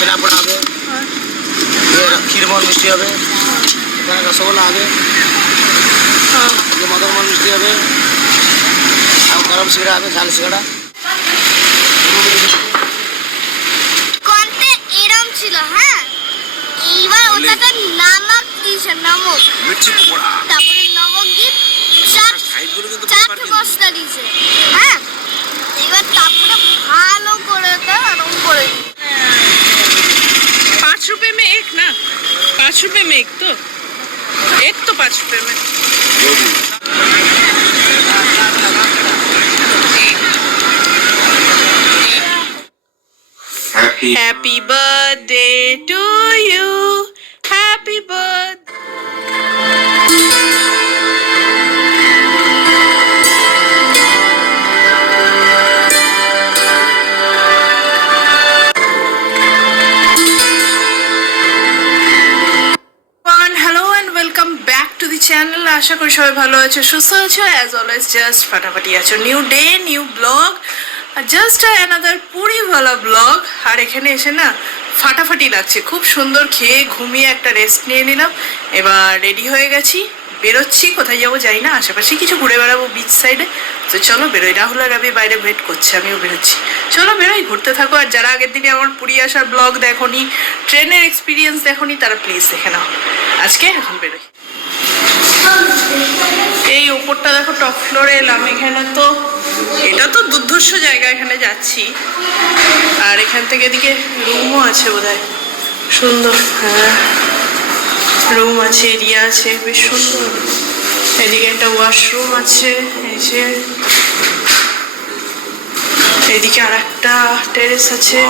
छेनापोड़ा হবে, ক্ষীরমোহন মিষ্টি হবে, এখানে রসগোল্লা হবে, মদনমোহন মিষ্টি হবে, আর গরম সিঙ্গাড়া হবে, ঝাল সিঙ্গাড়া। কোনটা এরম ছিল? হ্যাঁ, এইবার ওটাতে নমক দিয়েছে, নমক, মির্চি পকোড়া, তারপরে নমক দিয়ে চাট মশলা দিয়েছে। হ্যাঁ, এবার তারপরে ভালো করে গরম করে দিই। 5 रुपए में एक ना, 5 रुपए में एक तो 5 रुपए में। Happy birthday to you, happy birthday. Channel আশা করি সবাই ভালো আছো, সুস্থ আছো, অ্যাজ অলওয়েজ জাস্ট ফাটাফাটি আছো। New day, new blog, just another পুরীওয়ালা ব্লগ। আর এখানে এসে না ফাটাফাটি লাগছে, খুব সুন্দর খেয়ে ঘুমিয়ে একটা রেস্ট নিয়ে নিলাম। এবার রেডি হয়ে গেছি, বেরোচ্ছি। কোথায় যাবো জানি না, আশেপাশে কিছু ঘুরে বেড়াবো বিচ সাইডে। তো চলো বেরোই, রাহুল আর আমি বাইরে ওয়েট করছে, আমিও বেরোচ্ছি। চলো বেরোই, ঘুরতে থাকো। আর যারা আগের দিনে আমার পুরী আসার ব্লগ দেখোনি, ট্রেনের এক্সপিরিয়েন্স দেখোনি, তারা প্লিজ দেখে নাও। আজকে এখন বেরোই। এই ওপরটা দেখো, টপ ফ্লোরে এলাম। এখানে তো এটা তো দুর্ধর্ষ জায়গা, এখানে যাচ্ছি। আর এখান থেকে এদিকে রুমও আছে বোধহয়, সুন্দর। হ্যাঁ, রুম আছে, এরিয়া আছে, বেশ সুন্দর। এদিকে একটা ওয়াশরুম আছে, এই যে এদিকে আর একটা টেরেস আছে।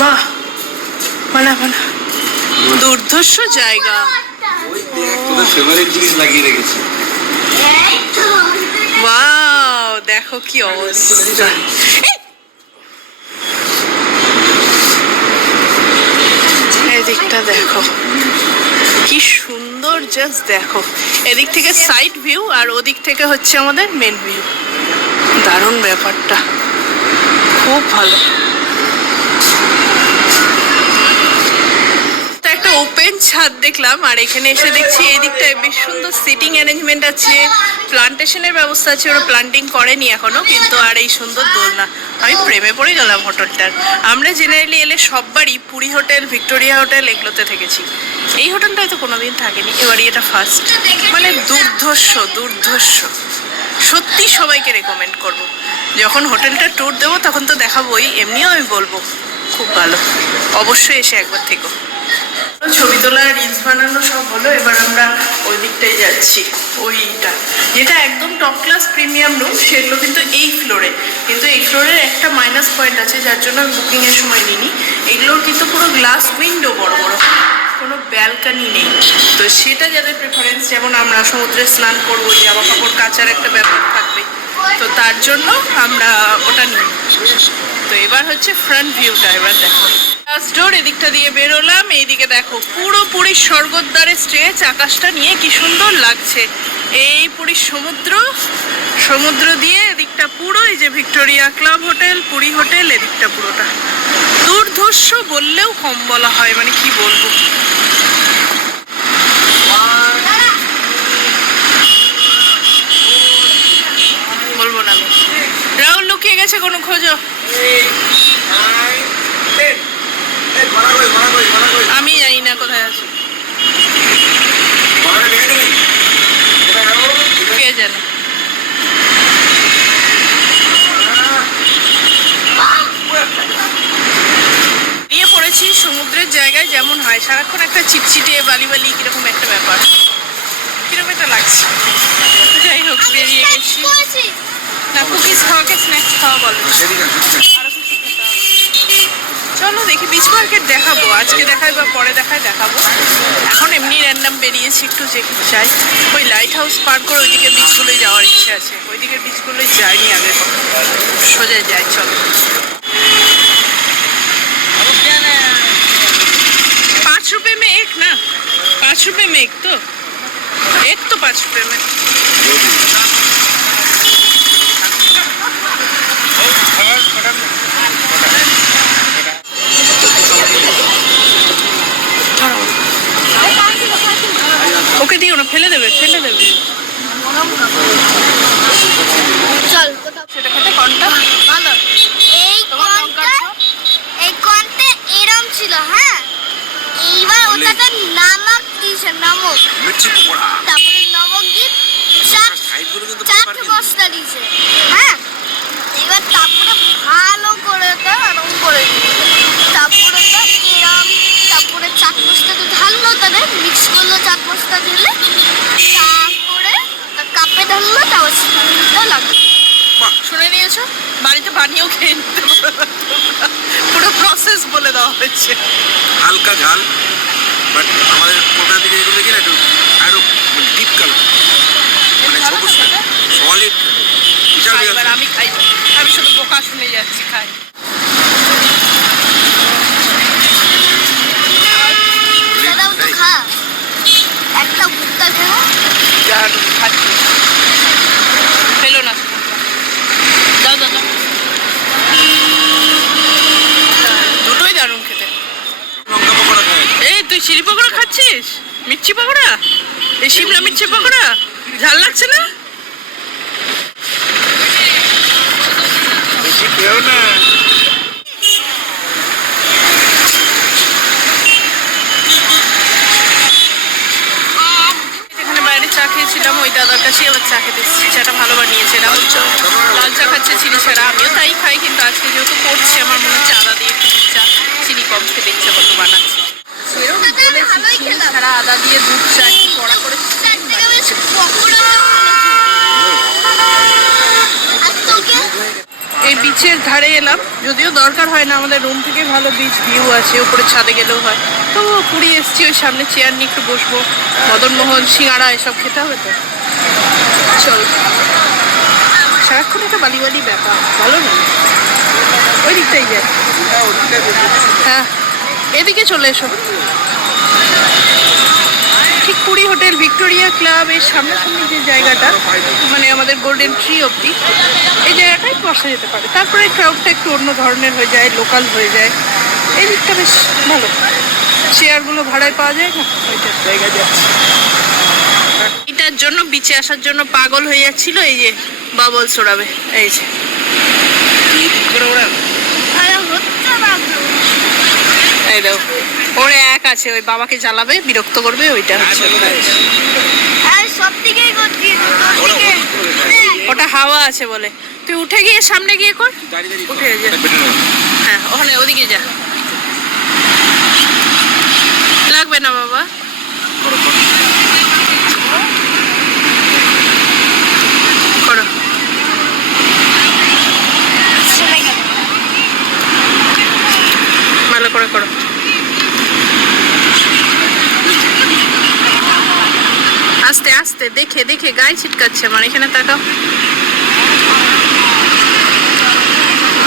বাহ, বানা বানা, দুর্ধর্ষ জায়গা। ওয়াও, দেখো কি অবস্থা। এদিকটা দেখো কি সুন্দর, জাস্ট দেখো। এদিক থেকে সাইড ভিউ আর ওদিক থেকে হচ্ছে আমাদের মেন ভিউ। দারুণ ব্যাপারটা, খুব ভালো। একটা ওপেন ছাদ দেখলাম। আর এখানে এসে দেখছি এই দিকটায় বেশ সুন্দর সিটিং অ্যারেঞ্জমেন্ট আছে, প্লান্টেশনের ব্যবস্থা আছে। ওরা প্লান্টিং করেনি এখনো, কিন্তু আর এই সুন্দর দোলনা, আমি প্রেমে পড়ে গেলাম হোটেলটার। আমরা জেনারেলি এলে সববারই পুরী হোটেল, ভিক্টোরিয়া হোটেল এগুলোতে থেকেছি, এই হোটেলটায় তো কোনোদিন থাকেনি, এবারই এটা ফার্স্ট। মানে দুর্ধর্ষ, দুর্ধর্ষ, সত্যি সবাইকে রেকমেন্ড করব। যখন হোটেলটা ট্যুর দেবো তখন তো দেখাবোই, এমনিও আমি বলবো খুব ভালো। অবশ্যই এসে একবার থেকো। ছবি তোলা, রিলস বানানো সব হলো। এবার আমরা ওই দিকটাই যাচ্ছি, ওইটা যেটা একদম টপ ক্লাস প্রিমিয়াম রুম, সেগুলো কিন্তু এই ফ্লোরে। কিন্তু এই ফ্লোরের একটা মাইনাস পয়েন্ট আছে, যার জন্য আমি বুকিংয়ের সময় নিইনি। এগুলোর কিন্তু পুরো গ্লাস উইন্ডো, বড় বড়, কোনো ব্যালকানি নেই। তো সেটা যাদের প্রেফারেন্স, যেমন আমরা সমুদ্রে স্নান করবো, জামা কাপড় কাচার একটা ব্যাপার থাকবে, তো তার জন্য আমরা ওটা নিই। তো এবার হচ্ছে ফ্রন্ট ভিউটা, এবার দেখো। ফার্স্ট ডোর এদিকটা দিয়ে বেরোলাম, এইদিকে দেখো পুরোপুরি স্বর্গদ্বারের স্ট্রেচ, আকাশটা নিয়ে কি সুন্দর লাগছে। এই পুরীর সমুদ্র, সমুদ্র দিয়ে এদিকটা পুরো এই যে Victoria club hotel, Puri hotel, এদিকটা পুরোটা দুর্ধর্ষ বললেও কম বলা হয়। মানে কি বলবো, বলবো না। রাহুল লুকিয়ে গেছে, কোনো খোঁজো? আমি জানি না কোথায় আছে, কে জানে। নিয়ে পড়েছি সমুদ্রের জায়গায়, যেমন হয় সারাক্ষণ একটা চিটচিটে বালি বালি কিরকম একটা ব্যাপার, কিরকম একটা লাগছে। যাই হোক, বেরিয়ে গেছি। না, কুকিজ খাওয়াকে স্ন্যাক্স খাওয়া বলো। চলো দেখি, বিচ মার্কেট দেখাবো আজকে, দেখাই বা পরে দেখাবো। এখন এমনি র্যান্ডাম বেরিয়েছি একটু, যে চাই ওই লাইট হাউস পার করে ওইদিকে বিচগুলোই যাওয়ার ইচ্ছে আছে। ওইদিকে বিচগুলোই যাইনি আগে, সোজা যাই। চলো। 5 रुपए में एक ना, 5 रुपए में एक तो 5 रुपए में। ফেলে দেবে ফেলে দেবে। চল কোথাও সেটা খেতে কোনটা ভালো। এই তোমার কোনটা লঙ্কার এই কোনটা এরম ছিল, হ্যাঁ। এইবার ওটাতে নামক দিয়েছে, নমক। মির্চি পকোড়া। তারপরে নমক দিয়ে চাট সাইডগুলো কিন্তু চাট ব্যাপার কিন্তু। মশলা দিয়েছে, হ্যাঁ। এবার তারপরে ভালো করে তো এরম করে দিয়েছে। তারপরে তো এরম, তারপরে চাট মশলা তো ঢাললো, তাদের মিক্স করলো চাট মশলা দিলে, তারপরে কাপে ঢাললো, তারপর স্পুনটা লাগলো। শুনে নিয়েছো? বাড়িতে বানিয়েও খেয়ে নিতে পারো। পুরো প্রসেস বলে দেওয়া হয়েছে। হালকা ঝাল, বাট আমাদের কলকাতা দিকে যেগুলো দেখি না একটু আরো ডিপ কালার, মানে ভালো সবুজ তো খেতে? সলিড বিশাল খাই, বিশাল। এবার আমি খাই, আমি শুধু বোকা শুনে যাচ্ছি, খাই। দাদাও তো খা, একটা ভুট্টা খেলো। আর খাচ্ছি, ফেলো না, দাও দাও দাও। দুটোই দারুণ খেতে। লঙ্কা পকোড়া খাই। এই তুই চিলি পকোড়া খাচ্ছিস? মির্চি পকোড়া? এই শিমলা মির্চি পকোড়া ঝাল লাগছে না? বেশি খেয়েও না। এখানে বাইরে চা খেয়েছিলাম ওই দাদার কাছে, আবার চা খেতে এসেছি। চাটা ভালো বানিয়েছে। লাল চা খাচ্ছে চিনি ছাড়া, আমিও তাই খাই, কিন্তু আজকে যেহেতু করছি আমার মনে হচ্ছে আদা দিয়ে একটু দুধ চা, চিনি কম খেতে ইচ্ছে কত বানাচ্ছে। সেরকম বলেছি ভালোই চিনি খেলাম। ছাড়া আদা দিয়ে দুধ চা একটু কড়া করে তার থেকে বেশি পকোড়াটা ভালো ছিল। আর তোকে এই বিচের ধারে এলাম, যদিও দরকার হয় না, আমাদের রুম থেকে ভালো বিচ ভিউ আছে, উপরে ছাদে গেলেও হয়। তো পুরী এসছি, ওই সামনে চেয়ার নিয়ে একটু বসবো, মদনমোহন সিঙ্গাড়া এসব খেতে হবে তো। চল, সারাক্ষণ একটা বালি বালি ব্যাপার, ভালো না। ওই দিকটাই যায়। হ্যাঁ, এদিকে চলে এসো। ঠিক পুরী হোটেল ভিক্টোরিয়া ক্লাব এর সামনাসামনি যে জায়গাটা, মানে আমাদের গোল্ডেন ট্রি অব্দি, এই জায়গাটাই বসা যেতে পারে। তারপরে ক্রাউডটা একটু অন্য ধরনের হয়ে যায়, লোকাল হয়ে যায়। এই দিকটা বেশ ভালো, চেয়ারগুলো ভাড়ায় পাওয়া যায় না, ওইটার জায়গা যাচ্ছে। এটার জন্য বিচে আসার জন্য পাগল হয়ে যাচ্ছিল। এই যে বাবলস ওড়াবে, এই যে আরে হচ্ছে না তো। এই দাও, ওরে এক আছে, ওই বাবাকে জ্বালাবে, বিরক্ত করবে, ওইটা হচ্ছে ওর কাজ। আর সব দিকেই করছি, তোর দিকে ওটা হাওয়া আছে বলে। তুই উঠে গিয়ে সামনে গিয়ে কর, দাঁড়িয়ে দাঁড়িয়ে উঠে যা। হ্যাঁ, ওখানে ওদিকে যা, লাগবে না বাবা। করো, ভালো করে করো। আস্তে আস্তে, দেখে দেখে, গায়ে ছিটকাচ্ছে আমার। এখানে তাকাও,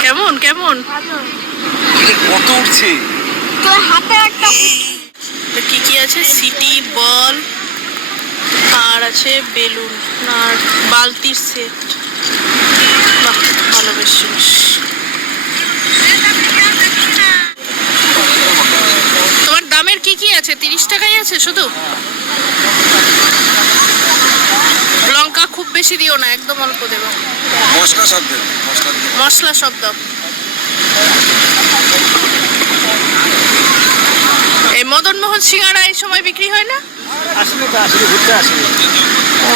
কেমন কেমন কত উঠছে। তোর হাতে একটা তো কি কি আছে? সিটি বল, আর আছে বেলুন, আর বালতির সেট। বাহ, ভালো, বেশ বেশ। তোমার দামের কি কি আছে? 30 টাকাই আছে শুধু? লঙ্কা খুব বেশি দিও না, একদম অল্প দেবো। মশলা সব দেবে, মশলা দেবে। মশলা সব দাও। এই মদনমোহন সিঙ্গাড়া এই সময় বিক্রি হয় না? আসলে তো আসলে ঘুরতে আসলে। ও,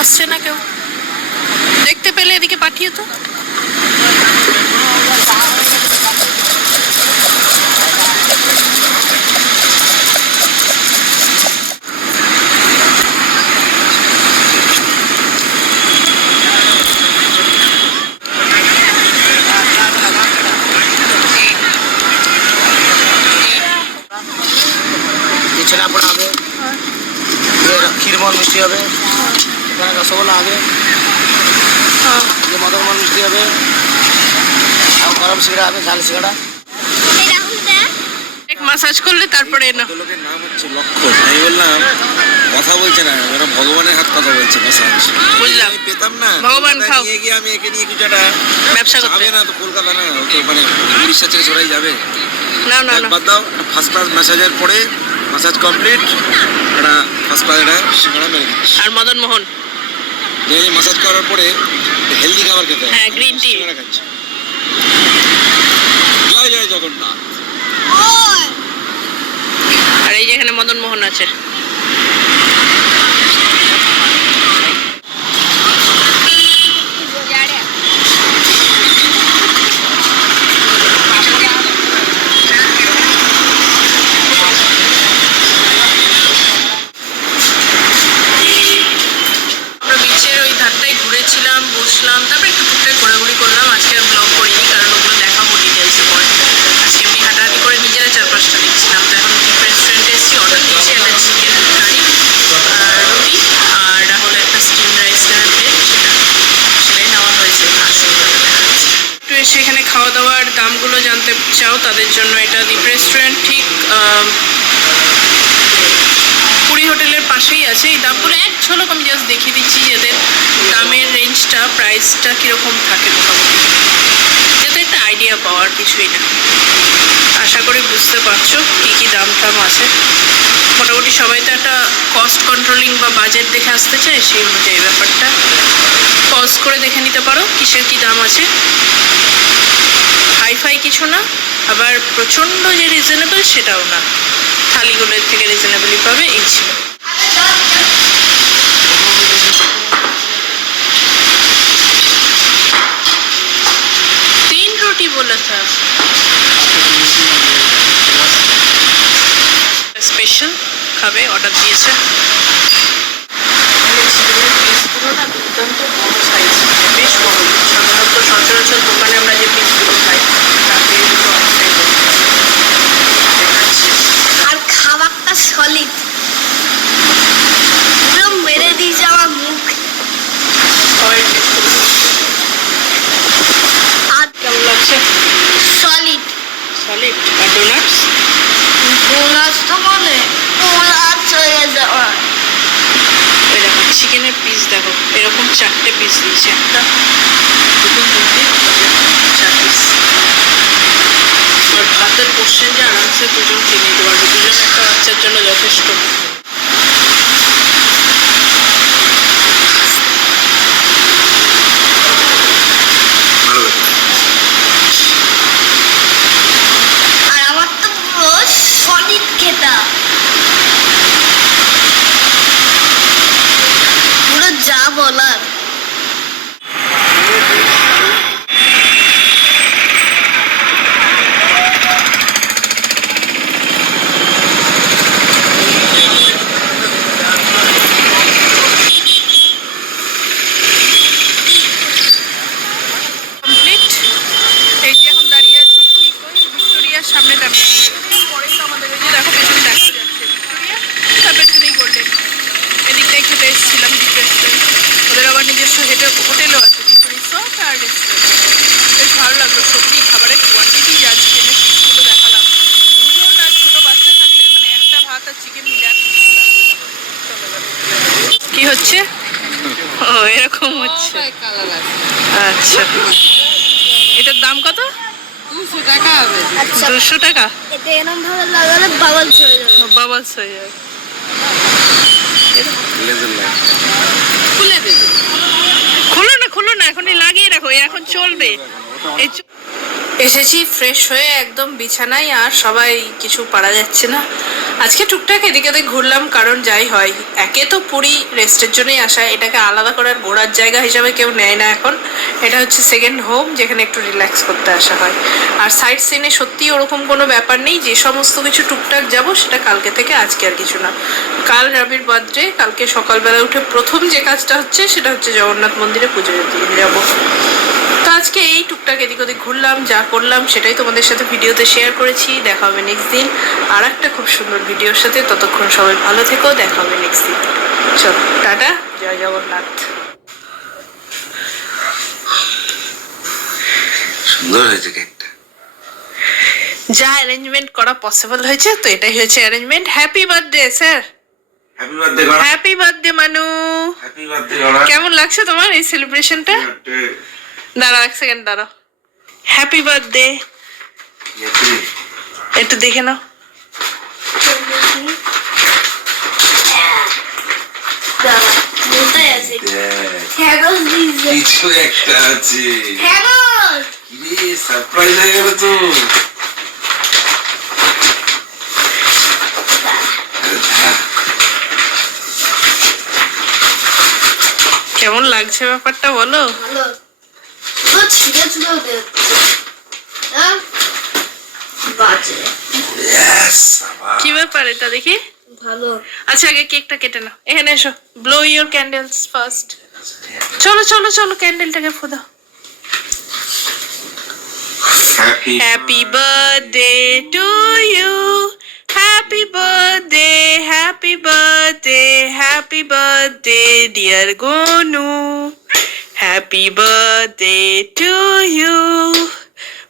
আসছে না কেউ? দেখতে পেলে এদিকে পাঠিয়ে তো। ছানাপোড়া হবে, ক্ষীরমোহন মিষ্টি হবে, এখানে রসগোল্লা হবে, মদনমোহন মিষ্টি হবে, আর গরম সিঙ্গাড়া হবে, ঝাল সিঙ্গাড়া। মাসাজ করলে তারপরে এনো। লোকের নাম হচ্ছে লক্ষণ। আমি বললাম কথা বলছে না, ওরা ভগবানের হাত কথা বলছে মাসাজ। বুঝলাম, আমি পেতাম না, ভগবান খাও। নিয়ে গিয়ে আমি একে নিয়ে কিছু একটা ব্যবসা করতে যাবে না তো, কলকাতা না, ও তো মানে উড়িষ্যা ছেড়ে সরাই যাবে। না না না, বাদ দাও, ফার্স্ট ক্লাস ম্যাসাজের পরে মাসাজ কমপ্লিট, একটা ফার্স্ট ক্লাস একটা সিঙ্গাড়া মেরে দিচ্ছি। আর মদন মোহন এই মাসাজ করার পরে হেলদি খাবার খেতে হয়। হ্যাঁ, green tea। সিঙ্গাড়া খাচ্ছি। জয় জয় জগন্নাথ। ওই আর এই যে এখানে মদন মোহন আছে। আমরা বিচের ওই ধারটায় ঘুরেছিলাম, বসলাম, তারপরে একটু টুকটাক ঘোরাঘুরি করলাম। আজকে আর ব্লগ করিনি কারণ ওগুলো দেখাবো ডিটেলসে পরে। আজকে এমনি হাঁটাহাঁটি করে নিজেরা চারপাশটা দেখছিলাম। তো এখন ডিপ রেস্টুরেন্টে এসেছি, অর্ডার দিয়েছি একটা চিকেন কারি রুটি আর হলো একটা স্টিম রাইসের প্লেট, সেটাই নেওয়া হয়েছে। একটু এসে এখানে খাওয়া দাওয়ার দামগুলো জানতে চাও তাদের জন্য এটা দ্বীপ রেস্টুরেন্ট ঠিক পুরী হোটেলের পাশেই আছে। এই দামগুলো এক ঝলক আমি জাস্ট দেখিয়ে দিচ্ছি, এদের দামের রেঞ্জটা, প্রাইসটা কীরকম থাকে মোটামুটি, যাতে একটা আইডিয়া পাওয়ার কিছুই না। আশা করি বুঝতে পারছো কী কী দাম টাম আছে। মোটামুটি সবাই তো একটা কস্ট কন্ট্রোলিং বা বাজেট দেখে আসতে চায়, সেই অনুযায়ী ব্যাপারটা পজ করে দেখে নিতে পারো কিসের কী দাম আছে। হাইফাই কিছু না, আবার প্রচণ্ড যে রিজনেবল সেটাও না, থালিগুলোর থেকে রিজনেবলই পাবে। এই ছিল। तीन रोटी बोला था। স্পেশাল খাবে অর্ডার দিয়েছে। দুর্দান্ত বড় সাইজ, বেশ বড়। সাধারণত সচরাচর দোকানে আমরা যে পিসগুলো খাই তার থেকে একটু অনেকটাই বড়। দেখাচ্ছি। আর খাবারটা সলিড, পুরো মেরে দিয়েছে আমার মুখ। সবাই টেস্ট করবে। আর কেমন লাগছে? Solid solid. আর ডোনাটস? বোনাস তো মানে বোনাস হয়ে গেছে আমার। ওই দেখো চিকেনের পিস, দেখো এরকম 4টে পিস দিয়েছে, একটা দুটো তিনটে 4 পিস। আর ভাতের পোর্শন যে আরামসে দুজন খেয়ে নিতে পারবে, দুজন একটা বাচ্চার জন্য যথেষ্ট। ভালো লাগে। আর আমার তো পুরো সলিড খেতা, পুরো যা বলার। কমপ্লিট। এই যে এখন দাঁড়িয়ে আছি ঠিক ওই ভিক্টোরিয়ার সামনে দাঁড়িয়ে আছি। পরেই তো আমাদের ওই যে দেখো পেছনে দেখা যাচ্ছে ভিক্টোরিয়া, তার পেছনেই গোল্ডেন। এদিকটাই খেতে এসেছিলাম দ্বীপ রেস্টুরেন্ট। ওদের আবার নিজস্ব হোটেলও আছে, দ্বীপ রিসর্ট আর রেস্টুরেন্ট। বেশ ভালো লাগলো সত্যি, খাবারের কোয়ান্টিটি যা চিকেনের পিসগুলো দেখালাম। দুজন আর ছোটো বাচ্চা থাকলে মানে একটা ভাত আর চিকেন মিলে আর কিছু লাগবে না। চলো এবার হোটেলে যাবো। কি হচ্ছে? ও এরকম হচ্ছে। আচ্ছা, এটার দাম কত? 200 টাকা হবে। আচ্ছা 200 টাকা। এটা এরকম ভাবে লাগালে বাবল চলে যাবে। বাবাস হয়ে যাবে। Laser light. খুলে দেবে। খুলো না, এখনই লাগিয়ে রাখো, এখন চলবে। এসেছি ফ্রেশ হয়ে একদম বিছানায়, আর সবাই কিছু পারা যাচ্ছে না। আজকে টুকটাক এদিকে ওদিক ঘুরলাম, কারণ যাই হয় একে তো পুরী রেস্টের জন্যই আসা, এটাকে আলাদা করে আর ঘোরার জায়গা হিসাবে কেউ নেয় না এখন। এটা হচ্ছে সেকেন্ড হোম, যেখানে একটু রিল্যাক্স করতে আসা হয়। আর সাইড সিনে সত্যি ওরকম কোনো ব্যাপার নেই, যে সমস্ত কিছু টুকটাক যাব সেটা কালকে থেকে, আজকে আর কিছু না। কাল রবির বার্থডে, কালকে সকালবেলা উঠে প্রথম যে কাজটা হচ্ছে সেটা হচ্ছে জগন্নাথ মন্দিরে পুজো দিয়ে যাবো। তো আজকে এই টুকটাক এদিক ওদিক ঘুরলাম, যা করলাম সেটাই তোমাদের সাথে ভিডিওতে শেয়ার করেছি। দেখা হবে নেক্সট দিন আর একটা খুব সুন্দর ভিডিওর সাথে। ততক্ষণ সবাই ভালো থেকো, দেখা হবে নেক্সট দিন। চলো টাটা, জয় জগন্নাথ। সুন্দর হয়েছে কেকটা। যা অ্যারেঞ্জমেন্ট করা পসিবল হয়েছে, তো এটাই হয়েছে arrangement. Happy birthday sir. Happy birthday গড়া। হ্যাপি বার্থডে মানু। হ্যাপি বার্থডে গড়া। কেমন লাগছে তোমার এই সেলিব্রেশনটা? দাঁড়াও এক সেকেন্ড দাঁড়াও। হ্যাপি বার্থডে একটু দেখে নাও। ঢ্যাঁড়স দিয়েছে কিছু একটা আছে ঢ্যাঁড়স রে, সারপ্রাইজ হয়ে গেল তো। কেমন লাগছে ব্যাপারটা বলো? ভালো তো ছিঁড়ে ছুঁড়েও দেখছে বাজে Yes, বাবা। কি ব্যাপার এটা দেখি? ভালো আচ্ছা আগে কেকটা কেটে নাও, এখানে এসো, ব্লো ইউর ক্যান্ডেলস ফার্স্ট। চলো চলো চলো, ক্যান্ডেলটাকে ফুদাও। Happy happy birthday to you, happy birthday, happy birthday, happy birthday dear Gonu, happy birthday to you,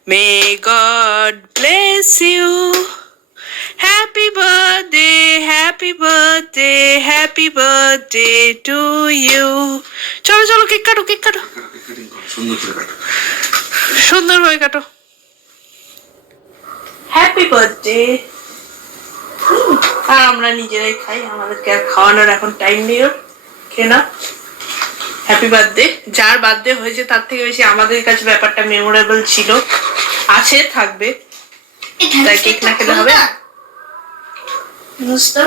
may God bless you, happy birthday, happy birthday, happy birthday to you. চলো চলো, cake কাটো, cake কাটো, সুন্দর করে কাটো। সুন্দরভাবে কাটো। Happy birthday. আর আমরা নিজেরাই খাই, আমাদেরকে আর খাওয়ানোর এখন টাইম নেই। ওর খেয়ে না। Happy birthday. যার বার্থডে হয়েছে তার থেকে বেশি আমাদের কাছে ব্যাপারটা মেমোরেবল ছিল, আছে, থাকবে। তাই কেক না খেলে হবে? বুঝতে